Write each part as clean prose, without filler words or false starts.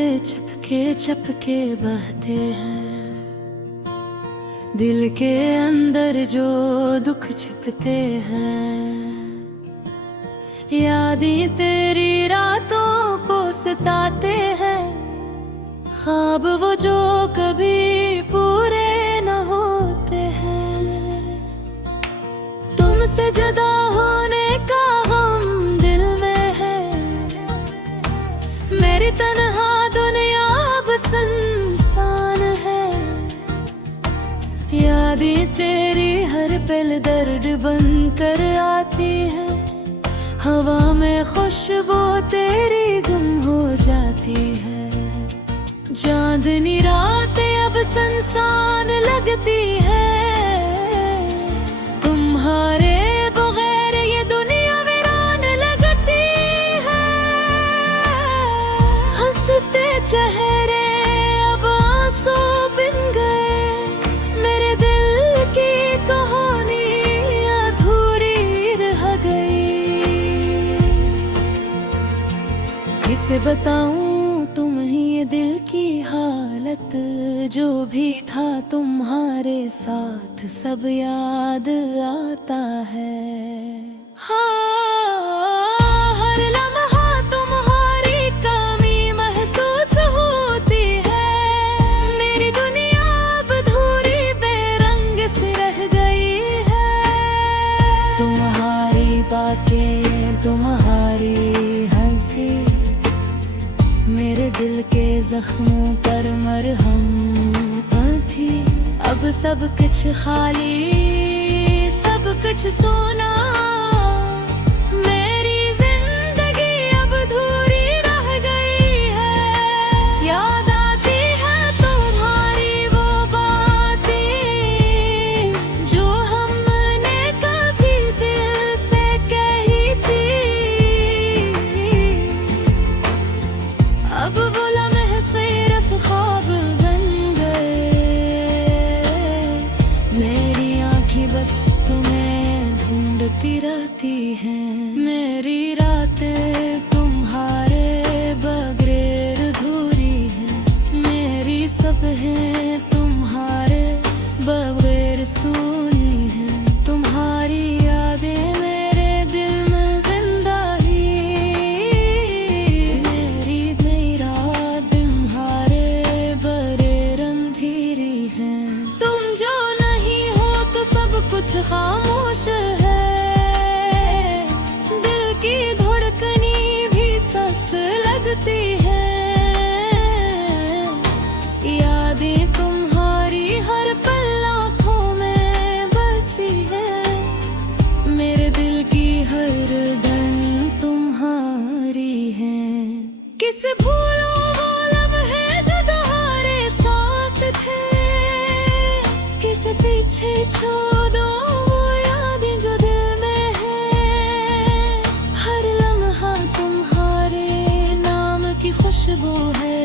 मेरे चपके चपके बहते हैं, दिल के अंदर जो दुख छिपते हैं। यादें तेरी रातों को सताते हैं, ख्वाब वो जो कभी पूरे न होते हैं। तुमसे जुदा होने का गम दिल में है, मेरी तन्हा दुनिया अब सुनसान है। यादें तेरी हर पल दर्द बनकर आती है, हवा में खुशबू तेरी गुम हो जाती है। चांदनी रातें अब सुनसान लगती है, तुम्हारे बगैर ये दुनिया वीरान लगती है। हंसते चेहरे अब आंसू बिन गए, मेरे दिल की कहानी अधूरी रह गई। किसे बताऊं तुम ही ये दिल की हालत, जो भी था तुम्हारे साथ सब याद आता है। हाँ, हर लम्हा तुम्हारी कमी महसूस होती है, मेरी दुनिया अब अधूरी बेरंग सी रह गई है। तुम्हारी बातें तुम्हारी हंसी मेरे दिल के जख्मों पर मरहम थी। अब सब कुछ खाली, सब कुछ सोना, मेरी जिंदगी अब अधूरी रह गई है। याद आती है तुम्हारी वो बातें जो हमने कभी दिल से कही थी। अब वो लम्हे सिर्फ ख्वाब बन गए, मेरी आँखें बस तुम्हें ढूंढती रहती हैं। मेरी रातें तुम्हारे बगैर अधूरी हैं, मेरी सुबहें तुम्हारे बगैर सुनी हैं। तुम्हारी यादें मेरे दिल में जिंदा ही, कुछ खामोश है। दिल की धड़कनी भी सांस लगती है। यादें तुम्हारी हर पल आँखों में बसी है, मेरे दिल की हर धड़कन तुम्हारी है। किस भूलो वो लम्हे जो तुम्हारे साथ थे, किस पीछे छोड़ दो वो यादें जो दिल में है। हर लम्हा तुम्हारे नाम की खुशबू है,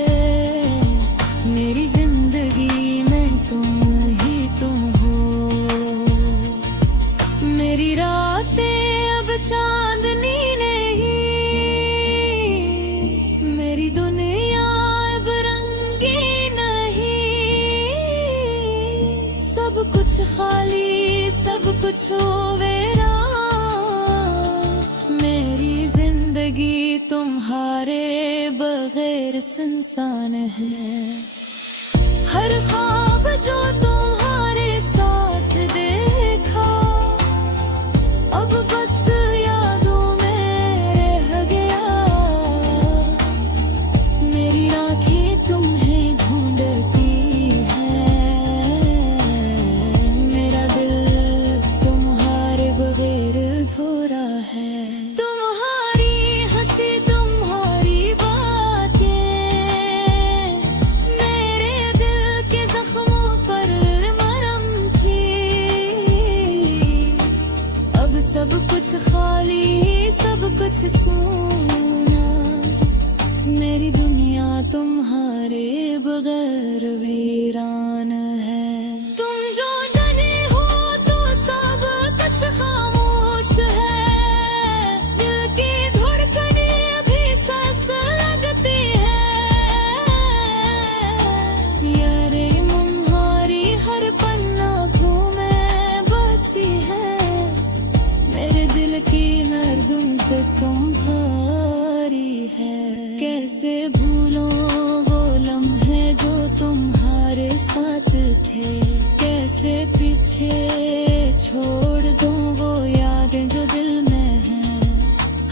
मेरी जिंदगी में तुम ही तुम हो। मेरी रातें अब चांदनी नहीं, मेरी दुनिया अब रंगी नहीं। सब कुछ खाली, सब कुछ वीरान, मेरी जिंदगी तुम्हारे बगैर सुनसान है। हर ख्वाब जो तुम्हारे साथ देखा अब बस यादों में रह गया। मेरी आँखें तुम्हें ढूंढती है। तुम्हारी हंसी तुम्हारी बातें मेरे दिल के जख्मों पर मरहम थी। अब सब कुछ खाली, सब कुछ सोना, मेरी दुनिया तुम्हारे बगैर वीरान है। तुम जो जाने हो तो सब कुछ खामोश है, दिल की धड़कनें भी सांस लगती है। थे, कैसे पीछे छोड़ दूं वो यादें जो दिल में हैं।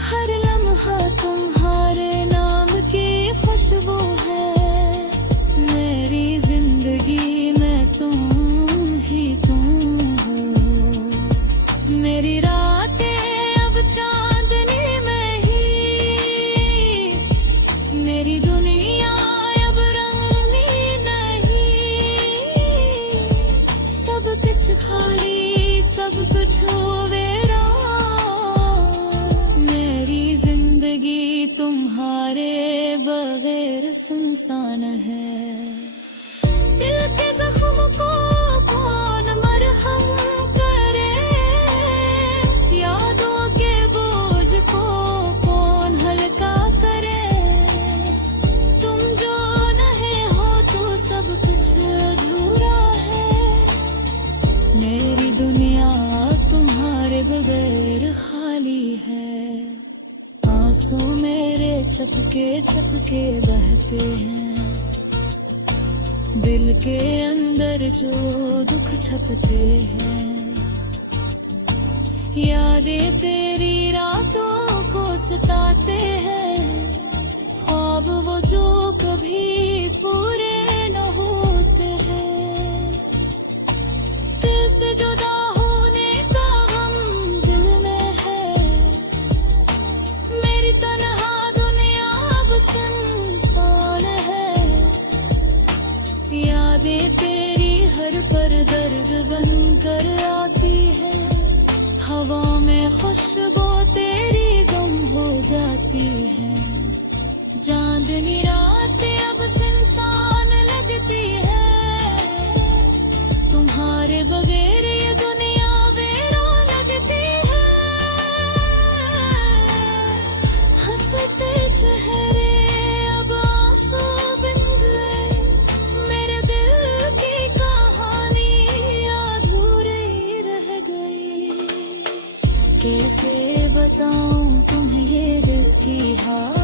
हर लम्हा तुम्हारे नाम की खुशबू है, मेरी जिंदगी में तुम ही तुम हो। मेरी रातें अब चांदनी में ही, मेरी दुनिया अब रंगीन नहीं। सब कुछ खाली, सब कुछ वेरा, मेरी जिंदगी तुम्हारे बगैर सुनसान है। दिल के जख्म को कौन मरहम करे, यादों के बोझ को कौन हल्का करे। तुम जो नहीं हो तो सब कुछ अधूरा है, मेरी दुनिया तुम्हारे बगैर खाली है। आंसू मेरे चपके चपके बहते हैं, दिल के अंदर जो दुख छपते हैं। यादें तेरी रातों को सताते हैं, ख्वाब वो जो कभी पूरे न होते हैं। दिल से जुदा होने का गम दिल में है, मेरी तन्हा दुनिया अब सुनसान है। यादें तेरी हर पर दर्द बनकर आती है, हवा में खुशबू तेरी गुम हो जाती है। चांदनी रातें अब सुनसान लगती है, तुम्हारे बगैर ये दुनिया वेरा लगती है। हंसते चेहरे अब आंसू बिन गए, मेरे दिल की कहानी अधूरी रह गई। कैसे बताऊं तुम्हें ये दिल की हालत,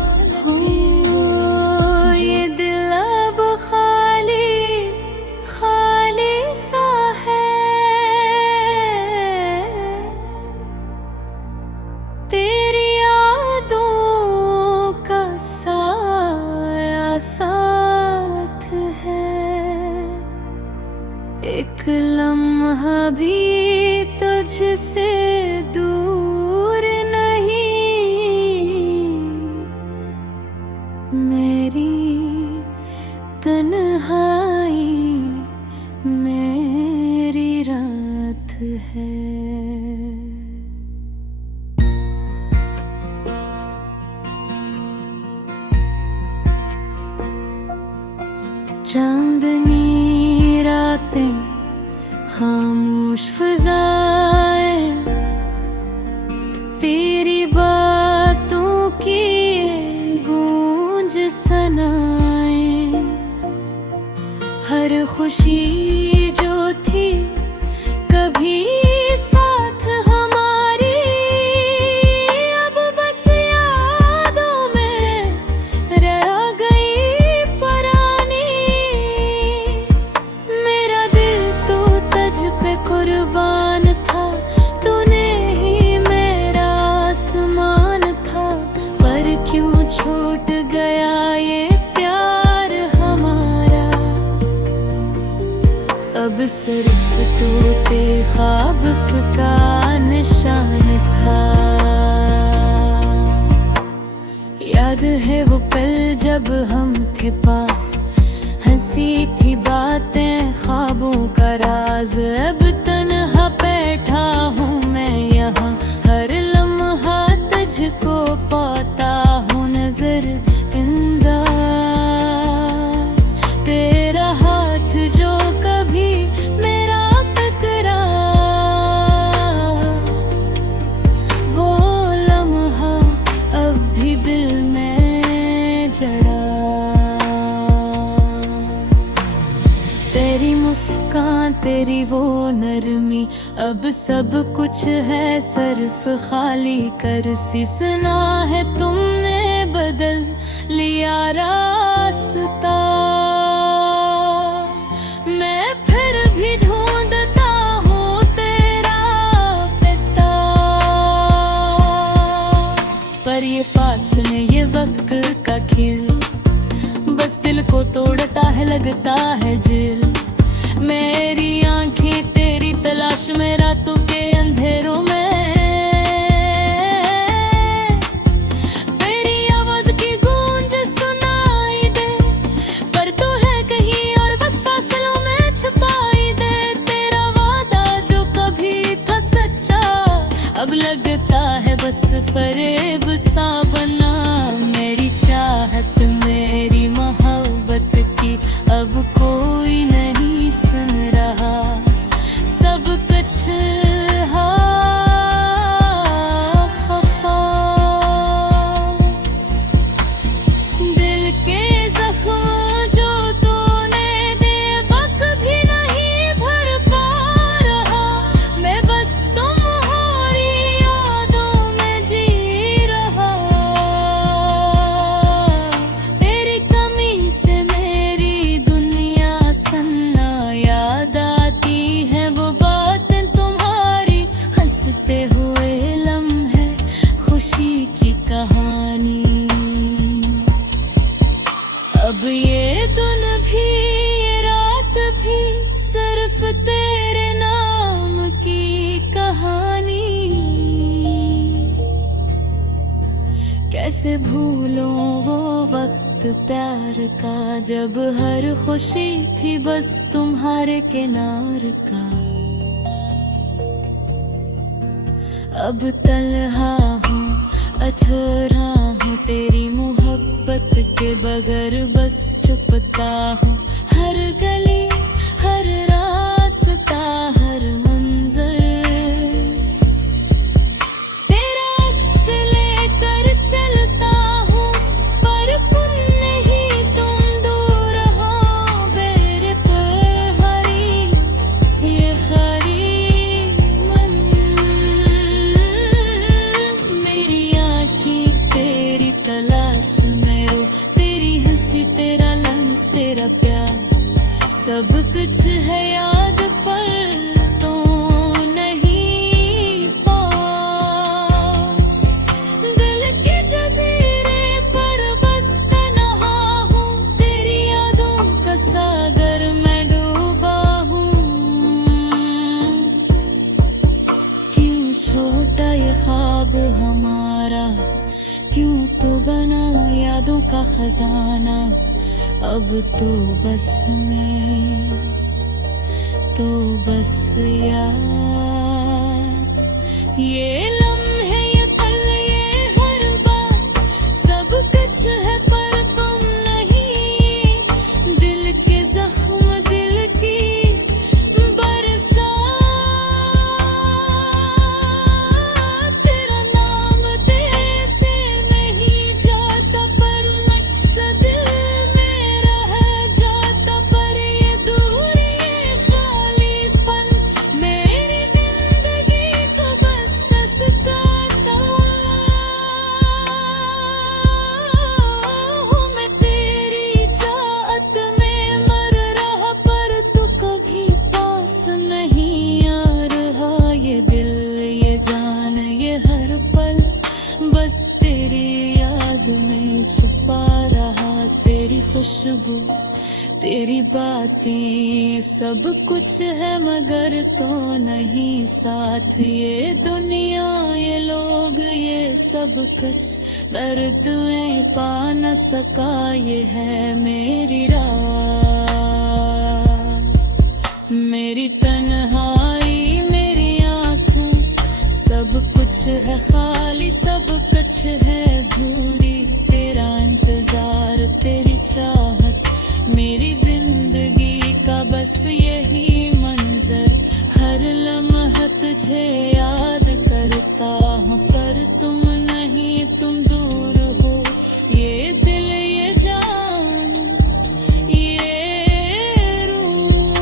ये दिल अब खाली खाली सा है। तेरी यादों का साया साथ है, एक लम्हा भी तुझसे दूर नहीं। मेरी तन्हाई मेरी रात है। चांदनी रातें, खामोश फिजाएं, तेरी बातों की गूंज सनाएं। हर खुशी जो थी कभी साथ हमारी, अब बस यादों में रह गई परानी। मेरा दिल तो तुझ पे कुर्बान था, तूने ही मेरा आसमान था। पर क्यों छूट गया ये प्यार हमारा, अब सिर्फ टूटे ख्वाब का निशान था। याद है वो पल जब हम थे पास, हंसी थी बातें ख्वाबों का राज। अब तन्हा बैठा हूँ मैं यहाँ, हर लम्हा तुझको पाता हूँ नजर अंदाज। तेरा हाथ जो कभी मेरा पकड़ा, वो लम्हा अब भी दिल में जड़ा। तेरी मुस्कान, तेरी वो नरमी, अब सब कुछ है सिर्फ खाली कर सी। सुना है तुमने बदल लिया रास्ता, मैं फिर को तोड़ता है लगता है जिल। मेरी आंखें तेरी तलाश में रातों के अंधेरों में, मेरी आवाज की गूंज सुनाई दे, पर तू है कहीं और बस फासलों में छुपाई दे। तेरा वादा जो कभी था सच्चा अब लगता है बस फरेब सा बना। मेरी चाहत मेरी मोहब्बत की अब कोई नहीं सुन रहा, सब कुछ खफा। दिल के जख्म जो तूने दे वक्त भी नहीं भर पा रहा, मैं बस तुम्हारी यादों में जी रहा। तेरी कमी से मेरी दुनिया सन्ना, याद आती है वो बातें तुम्हारी, हंसते हुए लम्हे खुशी की कहानी। अब ये दिन भी ये रात भी सिर्फ तेरे नाम की कहानी। कैसे भूलों वो वक्त प्यार का, जब हर खुशी थी बस तुम्हारे किनार का। अब तन्हा हूँ अधूरा हूँ तेरी मोहब्बत के बगैर, बस चुपता हूँ हर गली हर रास्ता हर मंजर। तेरा अक्स लेकर चलता हूँ पर तुम नहीं, तुम दूर हो मेरे पर हरी ये हरी मन। मेरी आँखें तेरी तलाश में रो, तेरी हंसी तेरा लम्स तेरा प्यार, सब कुछ है याद पर तो नहीं पास। दिल के जजीरे पर बस तन्हा हूँ, तेरी यादों का सागर मैं डूबा हूँ। क्यों छोटा ये ख्वाब हमारा, क्यों तो बना यादों का खजाना। अब तो बस में तो बस याद, ये लम्हे ये पल ये हर बात, सब कुछ है पर तुम नहीं। दिल के जख्म दिल की बरसात, तेरा नाम दिल से नहीं जाता पर मकसद दिल में रह जाता। पर ये दूरी ये खालीपन मेरी जिंदगी को बस ससकाता हूँ। मैं तेरी चाहत में मर रहा पर तू कभी पास नहीं आ रहा। ये दिल ये जान ये हर पल बस तेरी याद में छुपा रहा। तेरी खुशबू तेरी बातें सब कुछ है मगर तो नहीं साथ। ये दुनिया ये लोग ये सब कुछ दर्द में पा न सका। ये है मेरी राह, मेरी तन्हाई मेरी आँखें, सब कुछ है खाली सब कुछ है भूरी। तेरा इंतजार तेरी चाहत मेरी जिंदगी का बस यही मंजर। हर लम्हा तुझे याद करता हूँ पर तुम नहीं तुम दूर हो। ये दिल ये जान ये रूह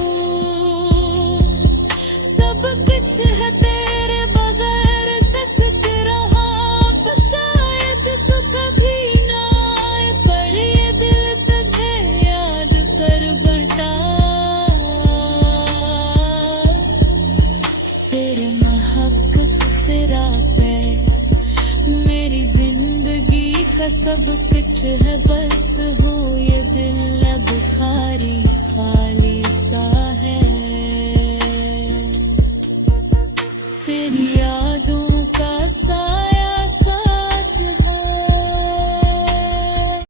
सब कुछ है तेरे बगैर सिसक रहा। अब शायद तू कभी ना आए पर ये दिल तुझे याद कर बता। तेरे महक तेरा पैर मेरी जिंदगी का सब कुछ है बस हो।